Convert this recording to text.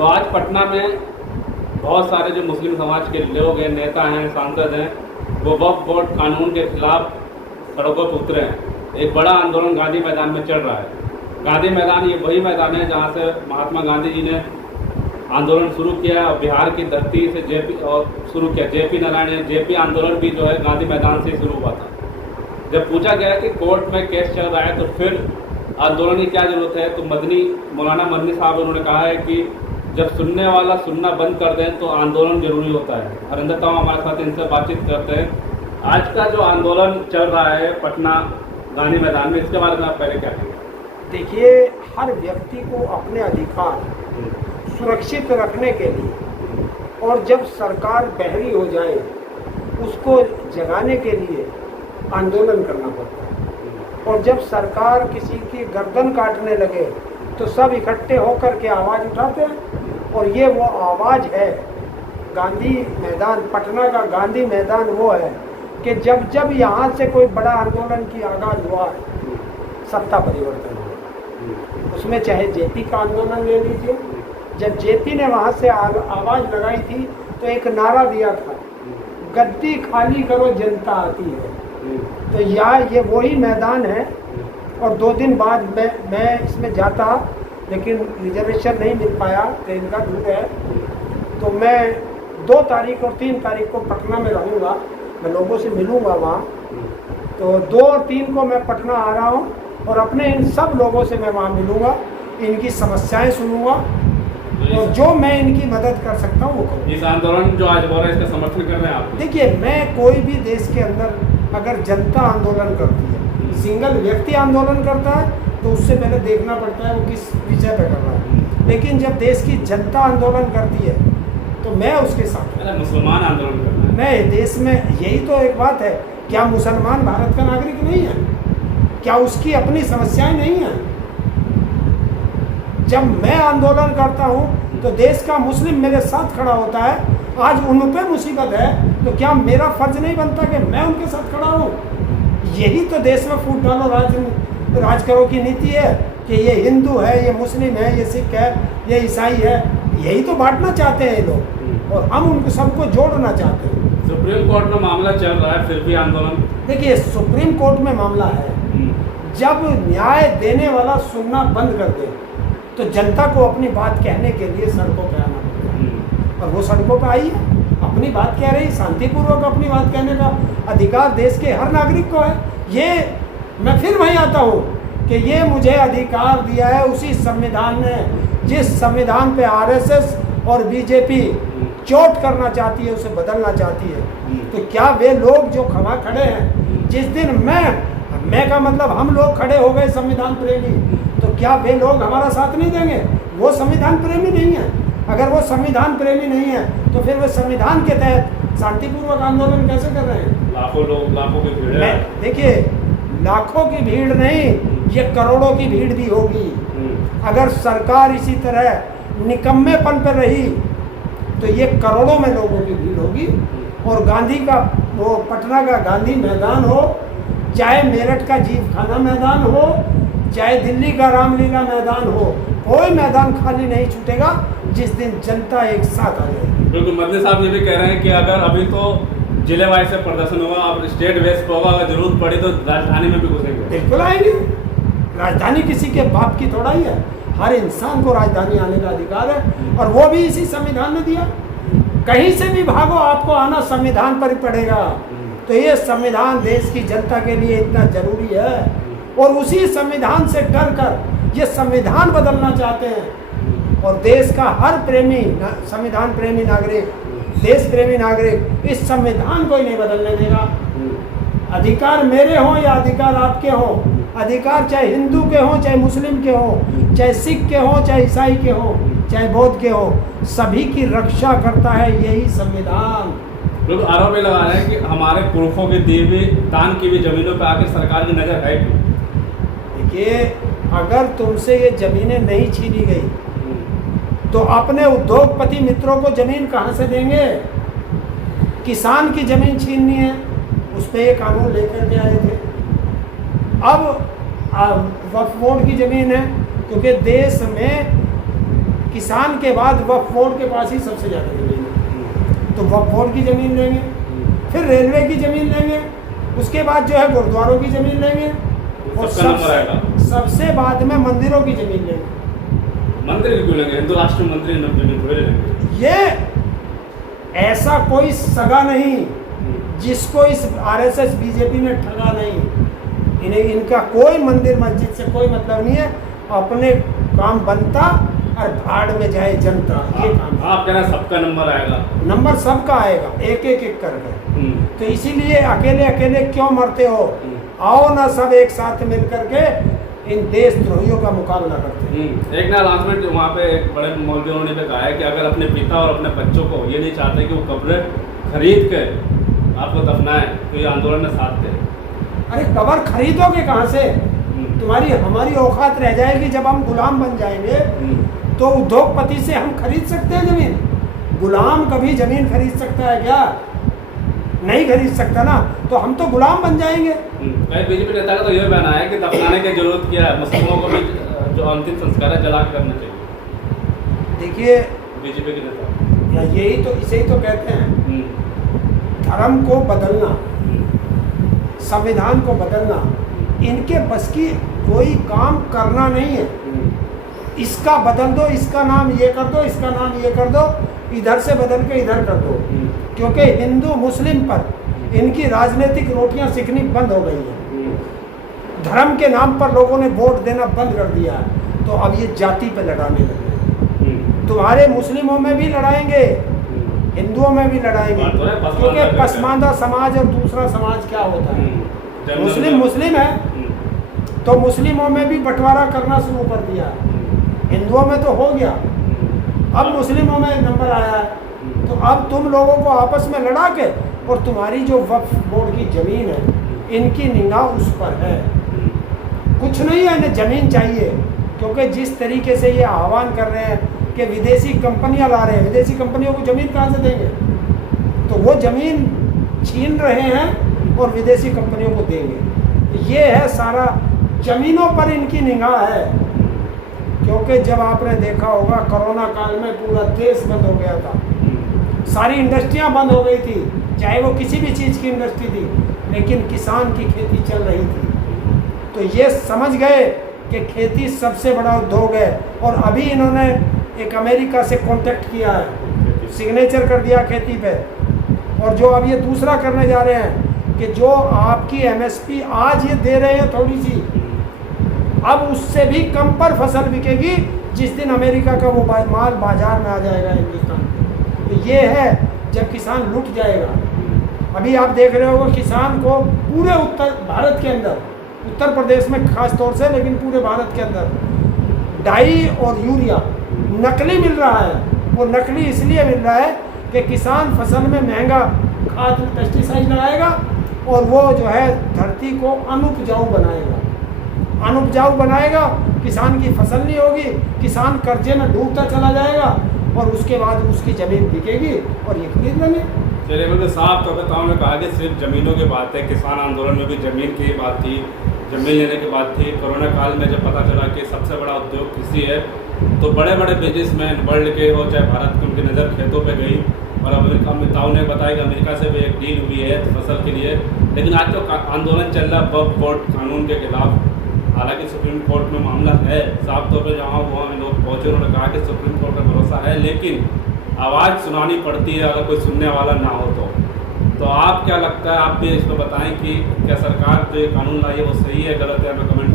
तो आज पटना में बहुत सारे जो मुस्लिम समाज के लोग हैं, नेता हैं, सांसद हैं, वो वक्फ बोर्ड कानून के खिलाफ सड़कों पर उतरे हैं। एक बड़ा आंदोलन गांधी मैदान में चल रहा है। गांधी मैदान ये वही मैदान है जहाँ से महात्मा गांधी जी ने आंदोलन शुरू किया और बिहार की धरती से जेपी और शुरू किया। जेपी नारायण जेपी आंदोलन भी जो है गांधी मैदान से शुरू हुआ था। जब पूछा गया कि कोर्ट में केस चल रहा है तो फिर आंदोलन की क्या जरूरत है, तो मौलाना मदनी साहब उन्होंने कहा है कि जब सुनने वाला सुनना बंद कर दें तो आंदोलन जरूरी होता है। हरिंदर तमाम हमारे साथ इनसे बातचीत करते हैं। आज का जो आंदोलन चल रहा है पटना गांधी मैदान में, इसके बारे में आप पहले क्या कहेंगे? देखिए, हर व्यक्ति को अपने अधिकार सुरक्षित रखने के लिए और जब सरकार बहरी हो जाए उसको जगाने के लिए आंदोलन करना पड़ता है। और जब सरकार किसी की गर्दन काटने लगे तो सब इकट्ठे होकर के आवाज़ उठाते हैं। और ये वो आवाज़ है। गांधी मैदान, पटना का गांधी मैदान वो है कि जब जब यहाँ से कोई बड़ा आंदोलन की आगाज़ हुआ है, सत्ता परिवर्तन हुआ। उसमें चाहे जेपी का आंदोलन ले लीजिए, जब जेपी ने वहाँ से आवाज़ लगाई थी तो एक नारा दिया था, गद्दी खाली करो जनता आती है। तो ये वही मैदान है। और 2 दिन बाद मैं इसमें जाता, लेकिन रिजर्वेशन नहीं मिल पाया, ट्रेन का दूर है। तो मैं 2 तारीख और 3 तारीख को पटना में रहूँगा, मैं लोगों से मिलूँगा वहाँ। तो 2 और 3 को मैं पटना आ रहा हूँ और अपने इन सब लोगों से मैं वहाँ मिलूँगा, इनकी समस्याएं सुनूँगा और जो मैं इनकी मदद कर सकता हूँ वो करूँ। इस आंदोलन जो आज हो रहा है इसका समर्थन कर रहे हैं आप? देखिए, मैं कोई भी देश के अंदर अगर जनता आंदोलन करती है, सिंगल व्यक्ति आंदोलन करता है, तो उससे पहले देखना पड़ता है वो किस विषय पर कर रहा है। लेकिन जब देश की जनता आंदोलन करती है तो मैं उसके साथ। मुसलमान आंदोलन करना है। मैं देश में, यही तो एक बात है, क्या मुसलमान भारत का नागरिक नहीं है? क्या उसकी अपनी समस्याएं नहीं हैं? जब मैं आंदोलन करता हूं तो देश का मुस्लिम मेरे साथ खड़ा होता है। आज उन पे मुसीबत है तो क्या मेरा फर्ज नहीं बनता कि मैं उनके साथ खड़ा हूं? यही तो देश में फूट डालो राज करो की नीति है कि ये हिंदू है, ये मुस्लिम है, ये सिख है, ये ईसाई है। यही तो बांटना चाहते हैं ये लोग और हम उनको सबको जोड़ना चाहते हैं। सुप्रीम कोर्ट में मामला चल रहा है, फिर भी आंदोलन? देखिए, सुप्रीम कोर्ट में मामला है। जब न्याय देने वाला सुनना बंद कर दे तो जनता को अपनी बात कहने के लिए सड़कों पर आना पड़ता है। और वो सड़कों पर आई है, अपनी बात कह रही, शांतिपूर्वक अपनी बात कहने का अधिकार देश के हर नागरिक को है। ये मैं फिर वहीं आता हूँ कि ये मुझे अधिकार दिया है उसी संविधान ने जिस संविधान पे आरएसएस और बीजेपी चोट करना चाहती है, उसे बदलना चाहती है। तो क्या वे लोग जो खड़े हैं, जिस दिन मैं का मतलब हम लोग खड़े हो गए संविधान प्रेमी, तो क्या वे लोग हमारा साथ नहीं देंगे? वो संविधान प्रेमी नहीं है। अगर वो संविधान प्रेमी नहीं है तो फिर वो संविधान के तहत शांतिपूर्वक आंदोलन कैसे कर रहे हैं? लाखों लोग, लाखों की भीड़ है। देखिए, लाखों की भीड़ नहीं, ये करोड़ों की भीड़ भी होगी। अगर सरकार इसी तरह निकम्मेपन पर रही तो ये करोड़ों में लोगों की भीड़ होगी। और गांधी का वो पटना का गांधी मैदान हो, चाहे मेरठ का जीव खाना मैदान हो, चाहे दिल्ली का रामलीला मैदान हो, कोई मैदान खाली नहीं छूटेगा जिस दिन जनता एक साथ आ जाएगी। बिल्कुल, मदनी साहब ये भी कह रहे हैं कि अगर अभी तो जिले वाइज से प्रदर्शन होगा, अब स्टेट बेस पर होगा, अगर जरूरत पड़ी तो राजधानी में भी घुसेंगे। बिल्कुल आएंगे। राजधानी किसी के बाप की थोड़ा ही है, हर इंसान को राजधानी आने का अधिकार है और वो भी इसी संविधान ने दिया। कहीं से भी भागो, आपको आना संविधान पर ही पड़ेगा। तो ये संविधान देश की जनता के लिए इतना जरूरी है और उसी संविधान से डर कर ये संविधान बदलना चाहते हैं। और देश का हर प्रेमी, संविधान प्रेमी नागरिक, देश प्रेमी नागरिक इस संविधान को ही नहीं बदलने देगा। अधिकार मेरे हों या अधिकार आपके हों, अधिकार चाहे हिंदू के हों, चाहे मुस्लिम के हों, चाहे सिख के हों, चाहे ईसाई के हों, चाहे बौद्ध के हों, सभी की रक्षा करता है यही संविधान। लोग आरोप लगा रहे हैं कि हमारे पुरखों की दी हुई दान की हुई जमीनों पर आके सरकार की नज़र है क्यों? देखिए, अगर तुमसे ये जमीनें नहीं छीनी गई तो अपने उद्योगपति मित्रों को जमीन कहाँ से देंगे? किसान की जमीन छीननी है, उस पर ये कानून लेकर के आए थे। अब वक्फ बोर्ड की जमीन है, क्योंकि देश में किसान के बाद वक्फ बोर्ड के पास ही सबसे ज़्यादा ज़मीन है, तो वक्फ बोर्ड की ज़मीन लेंगे, फिर रेलवे की ज़मीन लेंगे, उसके बाद जो है गुरुद्वारों की ज़मीन लेंगे, और सबसे बाद में मंदिरों की ज़मीन लेंगे। मंदिर क्यों लेंगे? हिंदू राष्ट्र मंदिर जमीन थोड़ी लेंगे। ये ऐसा कोई सगा नहीं जिसको इस आरएसएस बीजेपी ने ठगा नहीं। इन्हें इनका कोई मंदिर मस्जिद से कोई मतलब नहीं है, अपने काम बनता और भाड़ में जाए जनता, ये काम। आप कह रहे हैं सबका नंबर आएगा? नंबर सबका आएगा, एक एक एक करके। तो इसीलिए अकेले अकेले क्यों मरते हो? आओ ना सब एक साथ मिल करके इन देशद्रोहियों का मुकाबला करते हैं। एक ना अनाउंसमेंट वहाँ पे एक बड़े मौलवियों ने कहा है कि अगर अपने पिता और अपने बच्चों को ये नहीं चाहते कि वो कब्र खरीद के आपको दफनाए तो ये आंदोलन में साथ थे। अरे कब्र खरीदोगे कहाँ से? तुम्हारी हमारी औकात रह जाएगी जब हम गुलाम बन जाएंगे। तो उद्योगपति से हम खरीद सकते हैं जमीन? गुलाम कभी जमीन खरीद सकता है क्या? नहीं खरीद सकता ना, तो हम तो गुलाम बन जाएंगे। बीजेपी नेता का तो यह कहना है कि दफनाने की जरूरत क्या है, मुस्लिमों को भी जो अंतिम संस्कार है जला के करना चाहिए। देखिए बीजेपी के नेता या यही तो, इसे ही तो कहते हैं धर्म को बदलना, संविधान को बदलना इनके बस की कोई काम करना नहीं है। इसका बदल दो, इसका नाम ये कर दो, इसका नाम ये कर दो, इधर से बदल के इधर कर दो, क्योंकि हिंदू मुस्लिम पर इनकी राजनीतिक रोटियां सिकनी बंद हो गई है। धर्म के नाम पर लोगों ने वोट देना बंद कर दिया है, तो अब ये जाति पे लड़ाने लगे। तुम्हारे मुस्लिमों में भी लड़ाएंगे, हिंदुओं में भी लड़ाएंगे, क्योंकि पसमानदा समाज और दूसरा समाज क्या होता है? मुस्लिम मुस्लिम है, तो मुस्लिमों में भी बंटवारा करना शुरू कर दिया। हिंदुओं में तो हो गया, अब मुस्लिमों में नंबर आया है, तो अब तुम लोगों को आपस में लड़ा के, और तुम्हारी जो वक्फ बोर्ड की ज़मीन है इनकी निगाह उस पर है। कुछ नहीं है, इन्हें ज़मीन चाहिए, क्योंकि जिस तरीके से ये आह्वान कर रहे हैं कि विदेशी कंपनियां ला रहे हैं, विदेशी कंपनियों को ज़मीन कहाँ से देंगे? तो वो ज़मीन छीन रहे हैं और विदेशी कंपनियों को देंगे। ये है सारा, ज़मीनों पर इनकी निगाह है। क्योंकि जब आपने देखा होगा कोरोना काल में पूरा देश बंद हो गया था, सारी इंडस्ट्रियां बंद हो गई थी, चाहे वो किसी भी चीज़ की इंडस्ट्री थी, लेकिन किसान की खेती चल रही थी। तो ये समझ गए कि खेती सबसे बड़ा उद्योग है, और अभी इन्होंने एक अमेरिका से कॉन्टेक्ट किया है, सिग्नेचर कर दिया खेती पे, और जो अब ये दूसरा करने जा रहे हैं कि जो आपकी एमएसपी आज ये दे रहे हैं थोड़ी सी, अब उससे भी कम पर फसल बिकेगी जिस दिन अमेरिका का वो माल बाजार में आ जाएगा हिंदुस्तान। तो ये है जब किसान लुट जाएगा। अभी आप देख रहे हो किसान को पूरे उत्तर भारत के अंदर, उत्तर प्रदेश में खास तौर से, लेकिन पूरे भारत के अंदर डाई और यूरिया नकली मिल रहा है। वो नकली इसलिए मिल रहा है कि किसान फसल में महंगा खाद पेस्टिसाइड लगाएगा और वो जो है धरती को अनुपजाऊ बनाएगा। अनुपजाऊ बनाएगा, किसान की फसल नहीं होगी, किसान कर्जे में डूबता चला जाएगा, और उसके बाद उसकी ज़मीन बिकेगी और ये खरीद लेंगे। चलिए, मतलब साफ तौर पर ने कहा कि सिर्फ ज़मीनों की बात है। किसान आंदोलन में भी ज़मीन की बात थी, ज़मीन लेने की बात थी। कोरोना काल में जब पता चला कि सबसे बड़ा उद्योग कृषि है, तो बड़े बड़े बिजनेसमैन वर्ल्ड के हो चाहे भारत के, उनकी नज़र खेतों पे गई। और अमिताभ ने बताया कि अमेरिका से भी एक डील हुई है फसल के लिए। लेकिन आज तो आंदोलन चल रहा वक्फ बोर्ड कानून के खिलाफ। हालांकि सुप्रीम कोर्ट में मामला है, साफ तौर पर जहाँ वहाँ लोग पहुँचे, उन्होंने कहा कि सुप्रीम कोर्ट पर भरोसा है, लेकिन आवाज़ सुनानी पड़ती है अगर कोई सुनने वाला ना हो तो आप क्या लगता है, आप भी इस पर बताएं कि क्या सरकार जो ये कानून लाई है वो सही है, गलत है? आप कमेंट